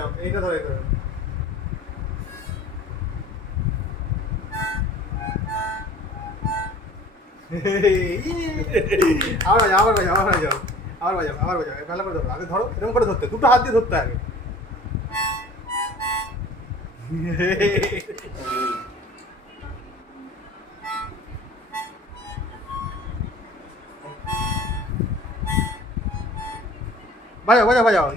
বাজাও, এইটা ধরো, এইটা ধরো। আবার বাজাও, আবার বাজাও, আবার বাজাও, আবার বাজাও, আবার বাজাও, ভালো করে ধরো, আগে ধরো, এরকম করে ধরতে, দুটো হাত দিয়ে ধরতে আগে। বাজাও, বাজাও, বাজাও,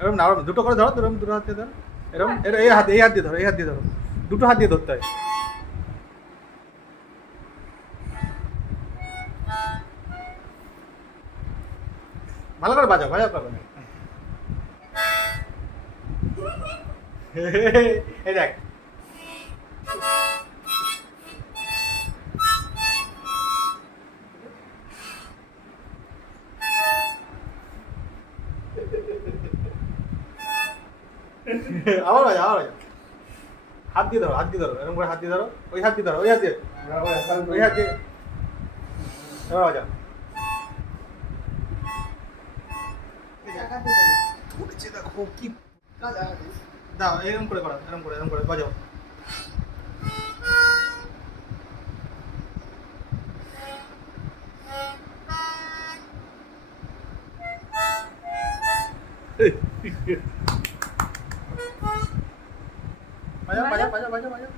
এরকম না, ওরকম দুটো করে ধরো, এরকম দুটো হাত দিয়ে ধরো, এরকম, এই হাত, এই হাত দিয়ে ধরো, এই হাত দিয়ে ধরো, দুটো হাত দিয়ে ধরতে হয়। ভালো করে বাজাও, বাজাও করবে না। এই দেখ। আবার বাজাও, আবার বাজাও, হাত দিয়ে ধরো, হাত দিয়ে ধরো, এরকম করে হাত দিয়ে ধরো, ওই হাত দিয়ে ধরো, ওই হাত দিয়ে, ওই হাত দিয়ে, এবার বাজাও। দেখো কি দাও, এরকম করে করো, এরকম করে, এরকম করে বাজাও। বাজাও, বাজাও, বাজাও, বাজাও, বাজাও।